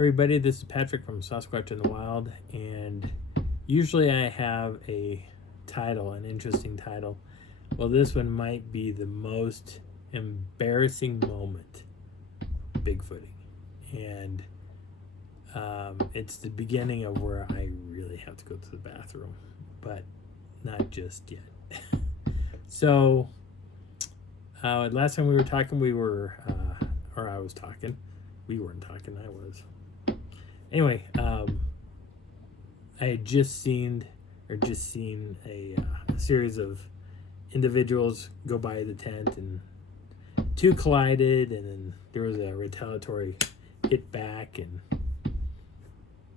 Everybody, this is Patrick from Sasquatch in the Wild, and usually I have a title, an interesting title. Well, this one might be the most embarrassing moment Bigfooting, and it's the beginning of where I really have to go to the bathroom, but not just yet. So, last time we were talking, I was talking. We weren't talking, I was. Anyway, I had just seen a series of individuals go by the tent, and two collided, and then there was a retaliatory hit back, and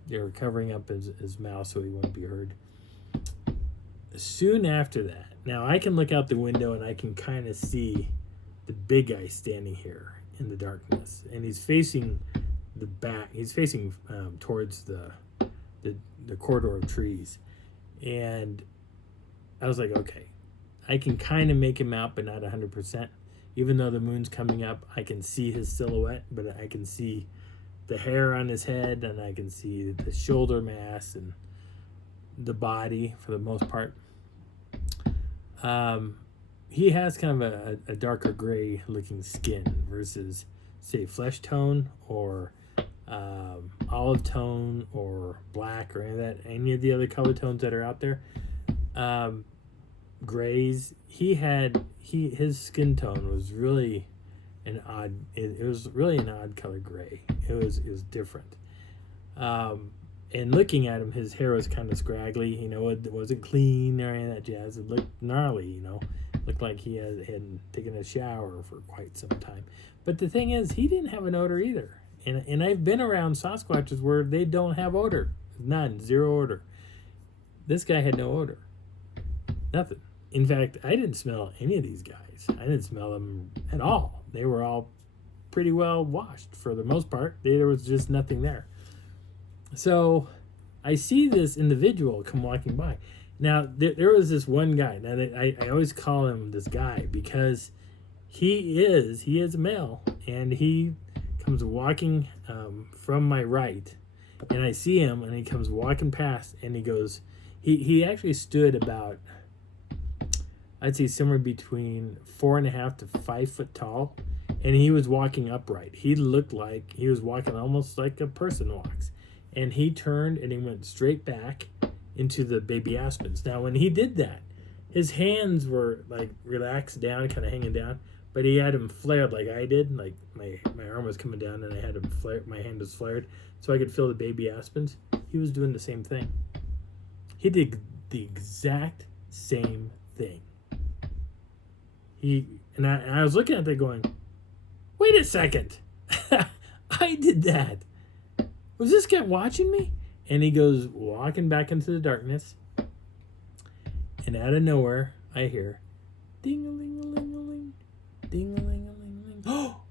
they were covering up his mouth so he wouldn't be heard. Soon after that, now I can look out the window and I can kind of see the big guy standing here in the darkness, and he's facing the back. He's facing towards the corridor of trees, and I was like, okay, I can kind of make him out, but not 100%. Even though the moon's coming up, I can see his silhouette, but I can see the hair on his head, and I can see the shoulder mass and the body for the most part. He has kind of a darker gray looking skin versus, say, flesh tone or olive tone or black or any of the other color tones that are out there. Grays. His skin tone was really an odd. It was really an odd color gray. It was different. And looking at him, his hair was kind of scraggly. It wasn't clean or any of that jazz. It looked gnarly. Looked like he hadn't taken a shower for quite some time. But the thing is, he didn't have an odor either. And I've been around Sasquatches where they don't have odor. None. Zero odor. This guy had no odor. Nothing. In fact, I didn't smell any of these guys. I didn't smell them at all. They were all pretty well washed for the most part. There was just nothing there. So I see this individual come walking by. Now, there was this one guy. Now, I always call him this guy because he is a male, and he comes walking from my right, and I see him, and he comes walking past, and he goes, he actually stood about, I'd say somewhere between 4.5 to 5 foot tall, and he was walking upright. He looked like he was walking almost like a person walks. And he turned and he went straight back into the baby aspens. Now, when he did that, his hands were like relaxed down, kind of hanging down, but he had them flared like I did. Like my arm was coming down and I had him flare. My hand was flared so I could feel the baby aspens. He was doing the same thing. He did the exact same thing. I was looking at that going, wait a second. I did that. Was this guy watching me? And he goes walking back into the darkness. And out of nowhere, I hear ding-a-ling-a-ling-a-ling, ding-a-ling-a-ling-a-ling. Oh!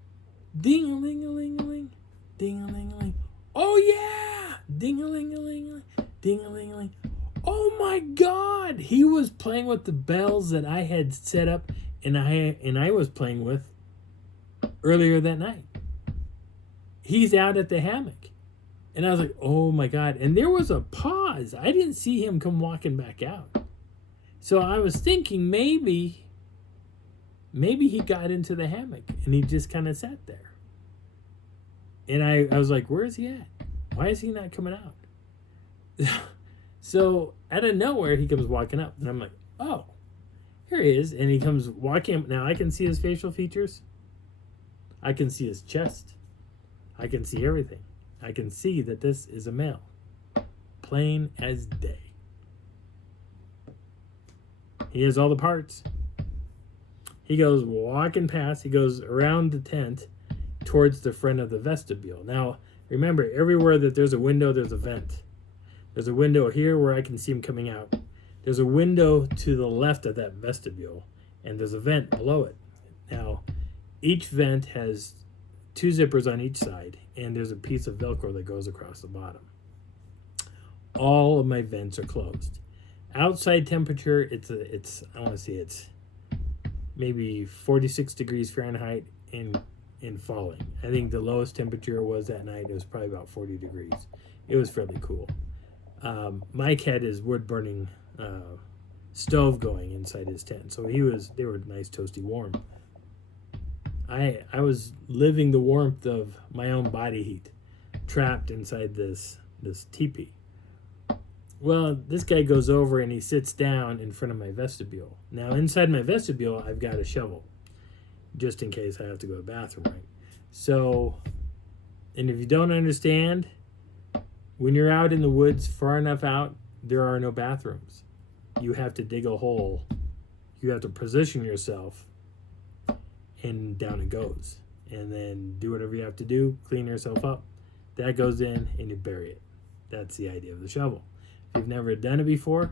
Ding-a-ling-a-ling-a-ling, ding-a-ling-a-ling. Oh, yeah! Ding-a-ling-a-ling-a-ling, ding-a-ling-a-ling. Oh, my God! He was playing with the bells that I had set up and I was playing with earlier that night. He's out at the hammock. And I was like, oh my God. And there was a pause. I didn't see him come walking back out. So I was thinking maybe he got into the hammock and he just kind of sat there. And I was like, where is he at? Why is he not coming out? So out of nowhere, he comes walking up. And I'm like, oh, here he is. And he comes walking up. Now I can see his facial features. I can see his chest. I can see everything. I can see that this is a male. Plain as day. He has all the parts. He goes walking past. He goes around the tent towards the front of the vestibule. Now, remember, everywhere that there's a window, there's a vent. There's a window here where I can see him coming out. There's a window to the left of that vestibule, and there's a vent below it. Now, each vent has 2 zippers on each side, and there's a piece of Velcro that goes across the bottom. All of my vents are closed. Outside temperature, it's maybe 46 degrees Fahrenheit, and and falling. I think the lowest temperature was that night. It was probably about 40 degrees. It was fairly cool. Mike had his wood burning stove going inside his tent, so they were nice, toasty, warm. I was living the warmth of my own body heat, trapped inside this teepee. Well, this guy goes over and he sits down in front of my vestibule. Now, inside my vestibule, I've got a shovel, just in case I have to go to the bathroom, right? So, and if you don't understand, when you're out in the woods far enough out, there are no bathrooms. You have to dig a hole. You have to position yourself, and down it goes. And then do whatever you have to do, clean yourself up. That goes in, and you bury it. That's the idea of the shovel. If you've never done it before,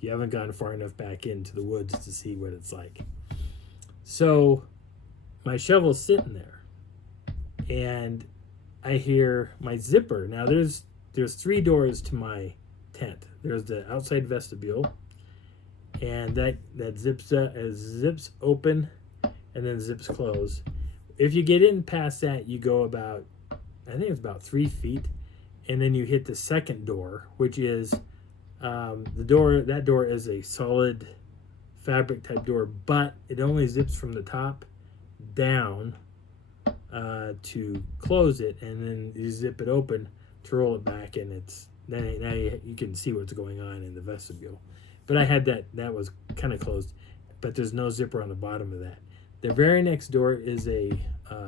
you haven't gone far enough back into the woods to see what it's like. So my shovel's sitting there, and I hear my zipper. Now there's 3 doors to my tent. There's the outside vestibule, and that zips open and then zips close. If you get in past that, you go about, I think it's about 3 feet, and then you hit the second door, which is the door. That door is a solid fabric type door, but it only zips from the top down to close it, and then you zip it open to roll it back, and now you can see what's going on in the vestibule. But I had that was kind of closed, but there's no zipper on the bottom of that. The very next door is a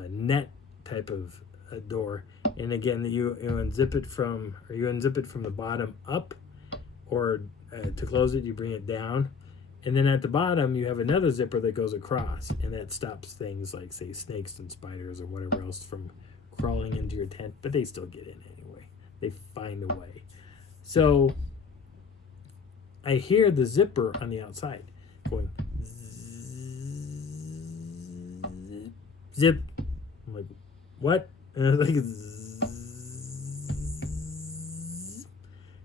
net type of door, and again, you unzip it from the bottom up, or to close it, you bring it down. And then at the bottom, you have another zipper that goes across, and that stops things like, say, snakes and spiders or whatever else from crawling into your tent, but they still get in anyway. They find a way. So I hear the zipper on the outside going zip. I'm like, what? And I was like,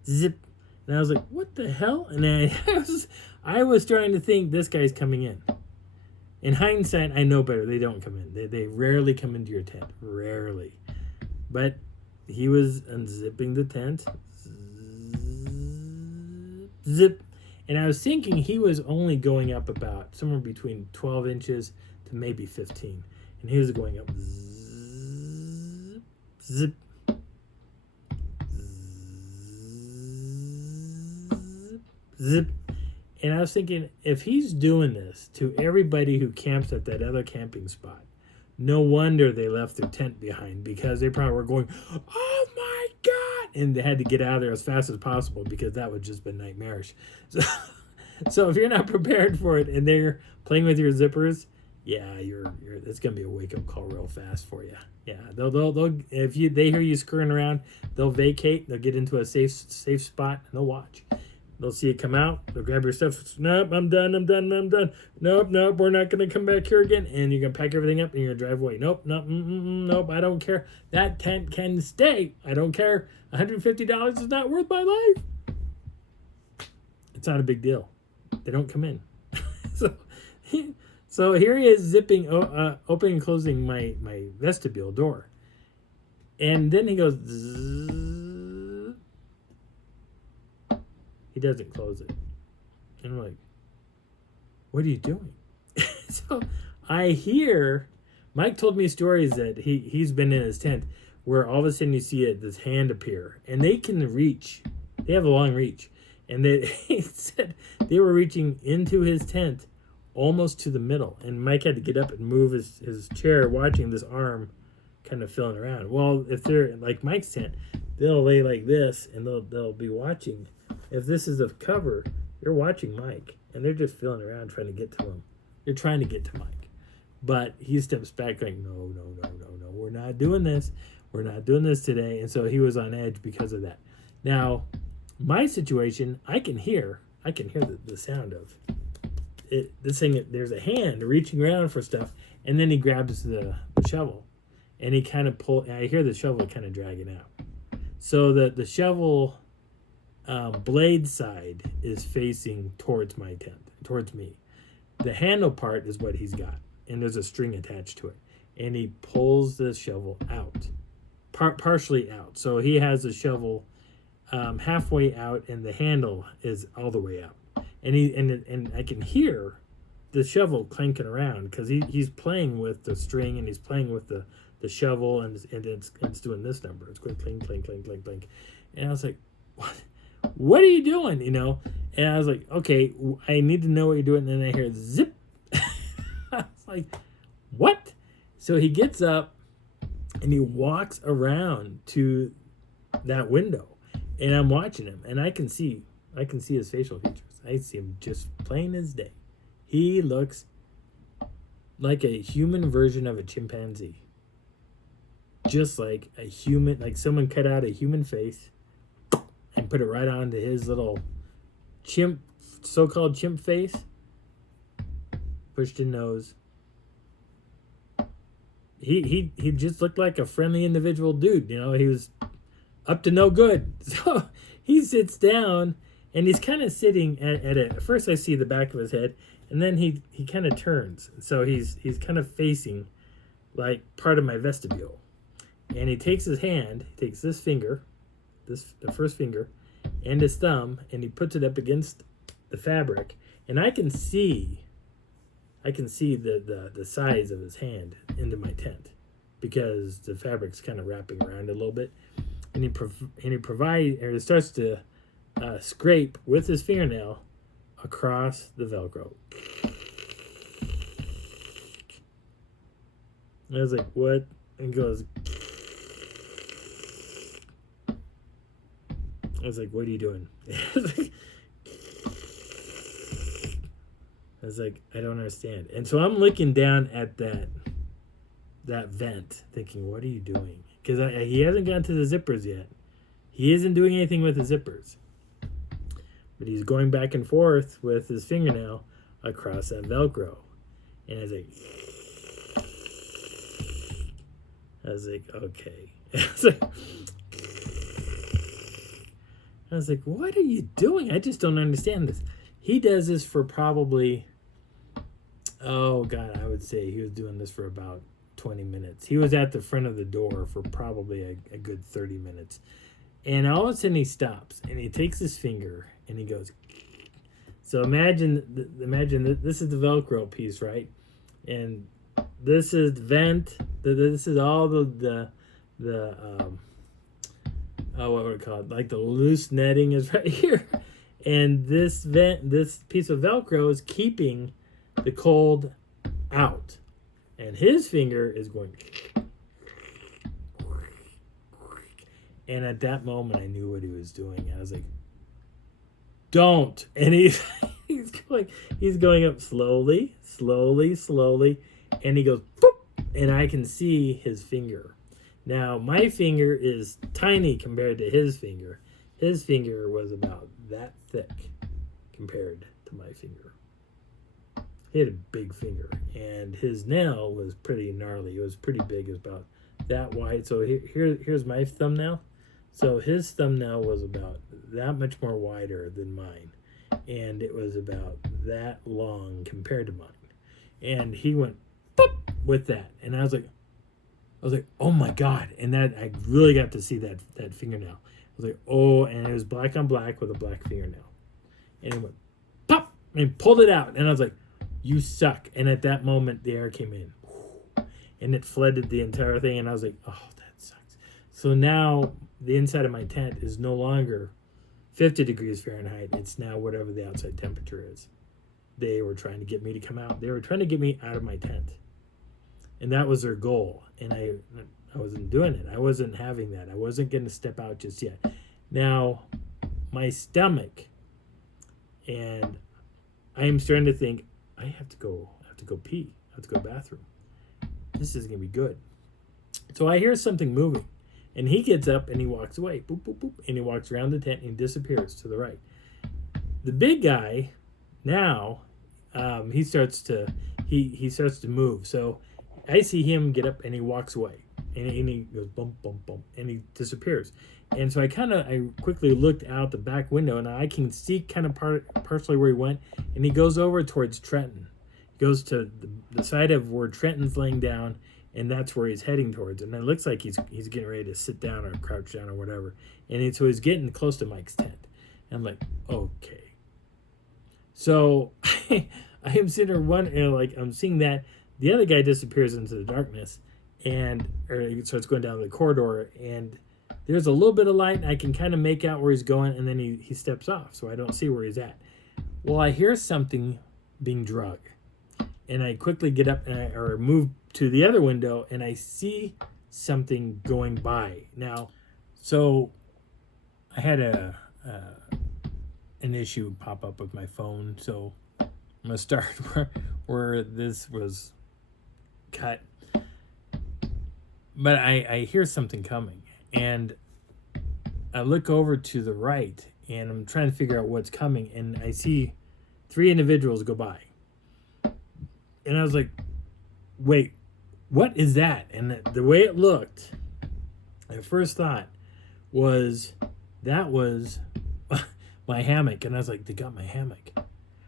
zip. And I was like, what the hell? And I was trying to think this guy's coming in. In hindsight, I know better. They don't come in. They rarely come into your tent. Rarely. But he was unzipping the tent. Zip. And I was thinking he was only going up about somewhere between 12 inches to maybe 15. And he was going up. Zip. Zip. And I was thinking, if he's doing this to everybody who camps at that other camping spot, no wonder they left their tent behind, because they probably were going, oh my God! And they had to get out of there as fast as possible, because that would just been nightmarish. So if you're not prepared for it and they're playing with your zippers, yeah, it's gonna be a wake up call real fast for you. Yeah, they'll if they hear you scurrying around, they'll vacate. They'll get into a safe spot and they'll watch. They'll see it come out. They'll grab your stuff. Nope, I'm done. Nope, we're not going to come back here again. And you're going to pack everything up and you're going to drive away. Nope, I don't care. That tent can stay. I don't care. $150 is not worth my life. It's not a big deal. They don't come in. So here he is zipping, opening and closing my vestibule door. And then he goes, zzz. He doesn't close it. And I'm like, what are you doing? So I hear, Mike told me stories that he's been in his tent where all of a sudden you see this hand appear. And they can reach. They have a long reach. And he said they were reaching into his tent almost to the middle. And Mike had to get up and move his chair, watching this arm kind of filling around. Well, if they're like Mike's tent, they'll lay like this and they'll be watching. If this is a cover, they're watching Mike, and they're just feeling around trying to get to him. They're trying to get to Mike. But he steps back going, no, we're not doing this. We're not doing this today. And so he was on edge because of that. Now, my situation, I can hear the sound of it. This thing, there's a hand reaching around for stuff, and then he grabs the shovel, and he kind of I hear the shovel kind of dragging out. So the shovel blade side is facing towards my tent, towards me. The handle part is what he's got, and there's a string attached to it. and he pulls the shovel out, partially out. So he has the shovel halfway out, and the handle is all the way out. And I can hear the shovel clanking around because he's playing with the string, and he's playing with the shovel, and it's doing this number. It's going clink, clink, clink, clink, clink. And I was like, what are you doing? And I was like, okay, I need to know what you're doing. And then I hear zip. I was like, what? So he gets up and he walks around to that window, and I'm watching him, and I can see his facial features. I see him just plain as day. He looks like a human version of a chimpanzee. Just like a human, like someone cut out a human face and put it right onto his little so-called chimp face. Pushed his nose. He just looked like a friendly individual dude. He was up to no good. So he sits down, and he's kind of sitting at first I see the back of his head, and then he kind of turns. So he's kind of facing like part of my vestibule. And he takes his hand, he takes this finger, the first finger, and his thumb, and he puts it up against the fabric, and I can see the size of his hand into my tent because the fabric's kind of wrapping around a little bit, and he starts to scrape with his fingernail across the Velcro. And I was like, what? And he goes. I was like, what are you doing? I was like, I don't understand. And so I'm looking down at that vent thinking, what are you doing? Because he hasn't gotten to the zippers yet. He isn't doing anything with the zippers. But he's going back and forth with his fingernail across that Velcro. And I was like, okay. I was like, what are you doing? I just don't understand this. He does this for probably, oh God, I would say he was doing this for about 20 minutes. He was at the front of the door for probably a good 30 minutes. And all of a sudden he stops and he takes his finger and he goes. So imagine that this is the Velcro piece, right? And this is the vent. This is all the what would it called? Like the loose netting is right here. And this piece of Velcro is keeping the cold out. And his finger is going. And at that moment, I knew what he was doing. I was like, don't. And he's going up slowly. And he goes, boop, and I can see his finger. Now, my finger is tiny compared to his finger. His finger was about that thick compared to my finger. He had a big finger, and his nail was pretty gnarly. It was pretty big. It was about that wide. So here's my thumbnail. So his thumbnail was about that much more wider than mine, and it was about that long compared to mine. And he went boop with that, and I was like, oh my God. And that I really got to see that fingernail. I was like, oh, and it was black on black with a black fingernail. And it went pop and pulled it out. And I was like, you suck. And at that moment, the air came in. And it flooded the entire thing. And I was like, oh, that sucks. So now the inside of my tent is no longer 50 degrees Fahrenheit. It's now whatever the outside temperature is. They were trying to get me to come out. They were trying to get me out of my tent. And that was their goal. And I wasn't doing it. I wasn't having that. I wasn't going to step out just yet. Now, my stomach, and I am starting to think, I have to go pee. I have to go to the bathroom. This is going to be good. So I hear something moving. And he gets up and he walks away. Boop, boop, boop. And he walks around the tent and he disappears to the right. The big guy, now, he starts to move. So I see him get up and he walks away, and he goes bump, bump, bump, and he disappears. And so I quickly looked out the back window, and I can see kind of partially where he went, and he goes over towards Trenton. He goes to the side of where Trenton's laying down, and that's where he's heading towards. And it looks like he's getting ready to sit down or crouch down or whatever. And so he's getting close to Mike's tent. And I'm like, okay. So I am sitting there like I'm seeing that the other guy disappears into the darkness, or he starts going down the corridor, and there's a little bit of light, and I can kind of make out where he's going, and then he steps off, so I don't see where he's at. Well, I hear something being drugged, and I quickly get up or move to the other window, and I see something going by. Now, so I had an issue pop up with my phone, so I'm gonna start where this was cut. But I hear something coming, and I look over to the right, and I'm trying to figure out what's coming, and I see 3 individuals go by. And I was like, wait, what is that? And the way it looked, my first thought was, that was my hammock. And I was like, they got my hammock.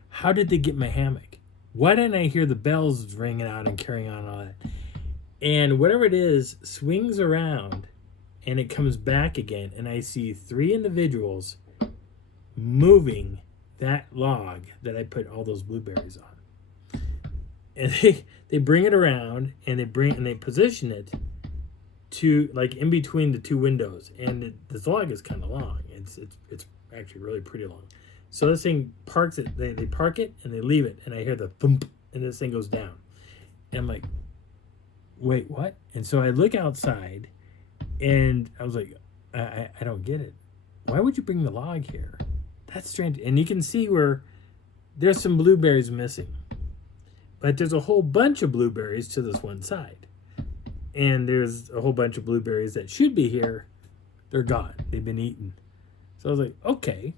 How did they get my hammock? Why didn't I hear the bells ringing out and carrying on all that? And whatever it is swings around, and it comes back again, and I see 3 individuals moving that log that I put all those blueberries on. And they bring it around, and they position it to like in between the 2 windows. And this log is kind of long. It's actually really pretty long. So this thing parks it. They park it and they leave it, and I hear the thump, and this thing goes down. And I'm like, wait, what? And so I look outside, and I was like, I don't get it. Why would you bring the log here? That's strange. And you can see where there's some blueberries missing, but there's a whole bunch of blueberries to this one side, and there's a whole bunch of blueberries that should be here. They're gone. They've been eaten. So I was like, okay.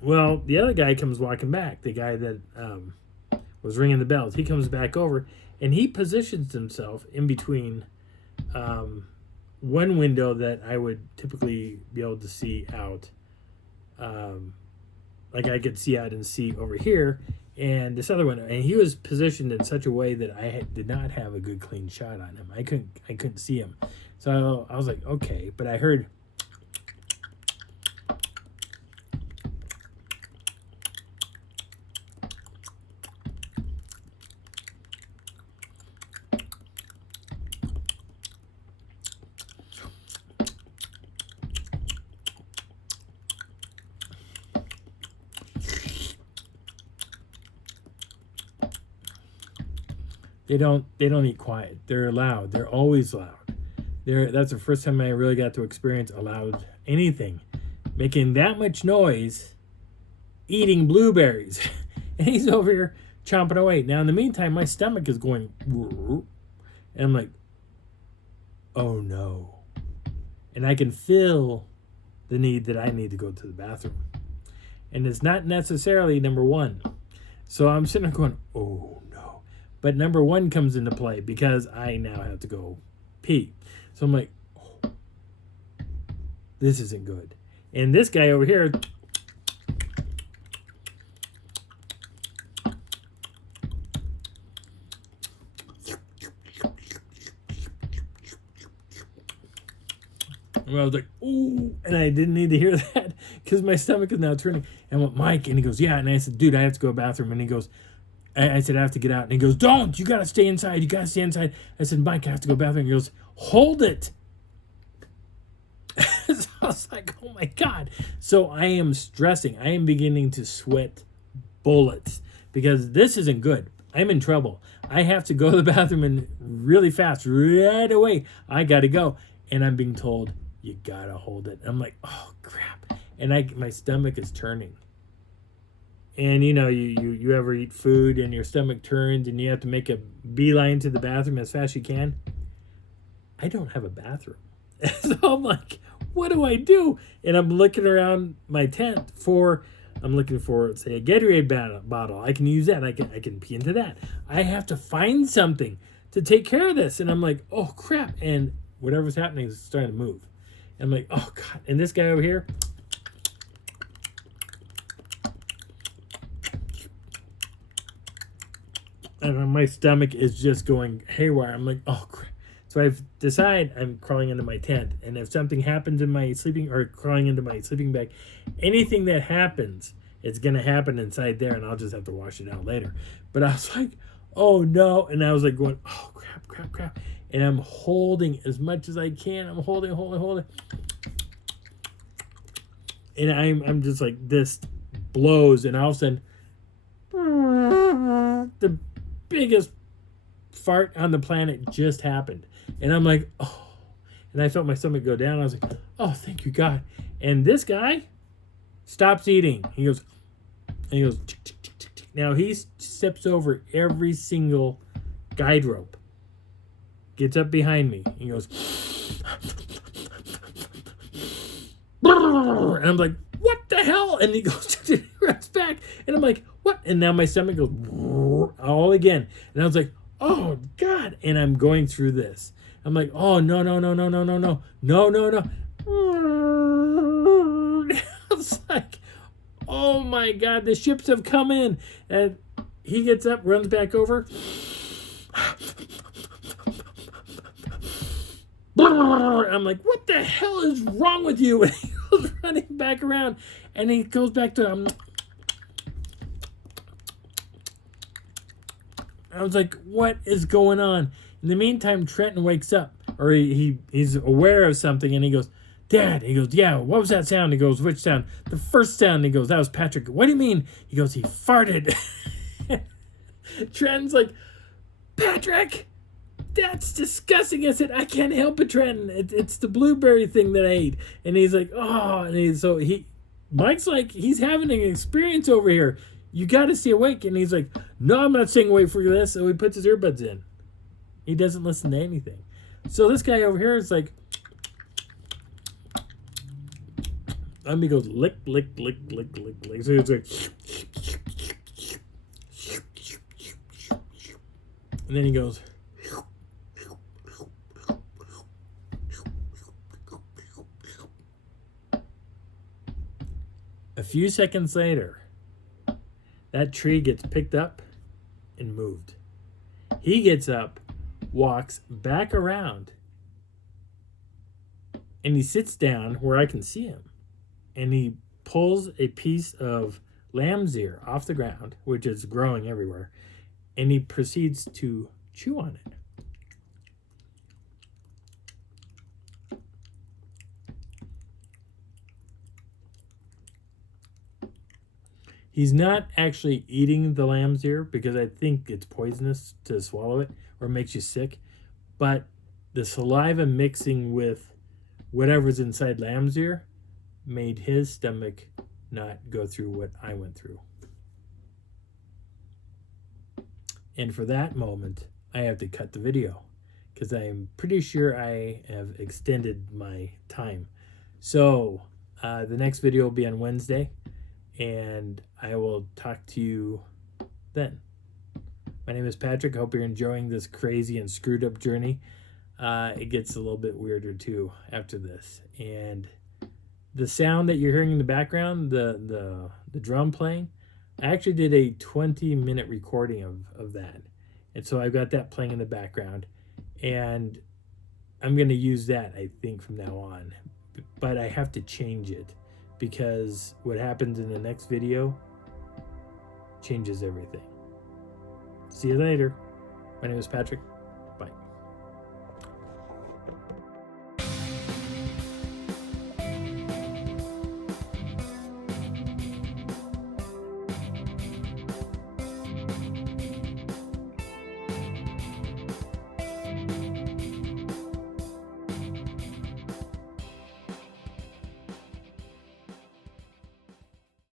Well, the other guy comes walking back, the guy that was ringing the bells. He comes back over, and he positions himself in between one window that I would typically be able to see out. Like I could see out and see over here, and this other one. And he was positioned in such a way that I did not have a good clean shot on him. I couldn't see him. So I was like, okay. But I heard... They don't eat quiet. They're loud. They're always loud. That's the first time I really got to experience a loud anything, making that much noise, eating blueberries, and he's over here chomping away. Now in the meantime, my stomach is going, and I'm like, oh no, and I can feel the need that I need to go to the bathroom, and it's not necessarily number 1. So I'm sitting there going, oh. But number 1 comes into play because I now have to go pee. So I'm like, oh, this isn't good. And this guy over here, and I was like, ooh, and I didn't need to hear that because my stomach is now turning. And I went, Mike, and he goes, yeah. And I said, dude, I have to go to the bathroom. And he goes, I said, I have to get out. And he goes, don't. You got to stay inside. You got to stay inside. I said, Mike, I have to go to the bathroom. And he goes, hold it. So I was like, oh, my God. So I am stressing. I am beginning to sweat bullets because this isn't good. I'm in trouble. I have to go to the bathroom and really fast, right away. I got to go. And I'm being told, you got to hold it. And I'm like, oh, crap. And my stomach is turning. And, you know, you ever eat food and your stomach turns and you have to make a beeline to the bathroom as fast as you can? I don't have a bathroom. So I'm like, what do I do? And I'm looking around my tent I'm looking for, say, a Gatorade bottle. I can use that. I can pee into that. I have to find something to take care of this. And I'm like, oh, crap. And whatever's happening is starting to move. And I'm like, oh, God. And this guy over here, and my stomach is just going haywire. I'm like, oh crap. So I've decided I'm crawling into my tent, and if something happens in my sleeping or crawling into my sleeping bag, anything that happens, it's gonna happen inside there, and I'll just have to wash it out later. But I was like, oh no, and I was like going, oh crap, crap, crap, and I'm holding as much as I can. I'm holding, and I'm just like this blows, and all of a sudden, the biggest fart on the planet just happened. And I'm like, oh. And I felt my stomach go down. I was like, oh, thank you, God. And this guy stops eating. He goes, tick, tick, tick, tick, tick. Now he steps over every single guide rope. Gets up behind me. He goes, and I'm like, what the hell? And he goes, runs back. And I'm like, what? And now my stomach goes all again. And I was like, oh God. And I'm going through this. I'm like, oh no. I was like, oh my God, the ships have come in. And he gets up, runs back over. I'm like, what the hell is wrong with you? And he goes running back around, and he goes back to I was like, what is going on? In the meantime, Trenton wakes up, or he's aware of something, and he goes, Dad. He goes, yeah, what was that sound? He goes, which sound? The first sound. He goes, that was Patrick. What do you mean? He goes, he farted. Trenton's like, Patrick, that's disgusting. I said, I can't help it, Trenton. It's the blueberry thing that I ate. And he's like, oh, and Mike's like, he's having an experience over here. You got to stay awake. And he's like, no, I'm not staying awake for this. So he puts his earbuds in. He doesn't listen to anything. So this guy over here is like, and he goes, lick, lick, lick, lick, lick, lick. So he's like, and then he goes, a few seconds later, that tree gets picked up and moved. He gets up, walks back around, and he sits down where I can see him. And he pulls a piece of lamb's ear off the ground, which is growing everywhere, and he proceeds to chew on it. He's not actually eating the lamb's ear because I think it's poisonous to swallow it or makes you sick. But the saliva mixing with whatever's inside lamb's ear made his stomach not go through what I went through. And for that moment, I have to cut the video because I'm pretty sure I have extended my time. So the next video will be on Wednesday, and I will talk to you then. My name is Patrick. I hope you're enjoying this crazy and screwed up journey. It gets a little bit weirder too after this. And the sound that you're hearing in the background, the drum playing, I actually did a 20-minute recording of that. And so I've got that playing in the background. And I'm going to use that, I think, from now on. But I have to change it because what happens in the next video changes everything. See you later. My name is Patrick.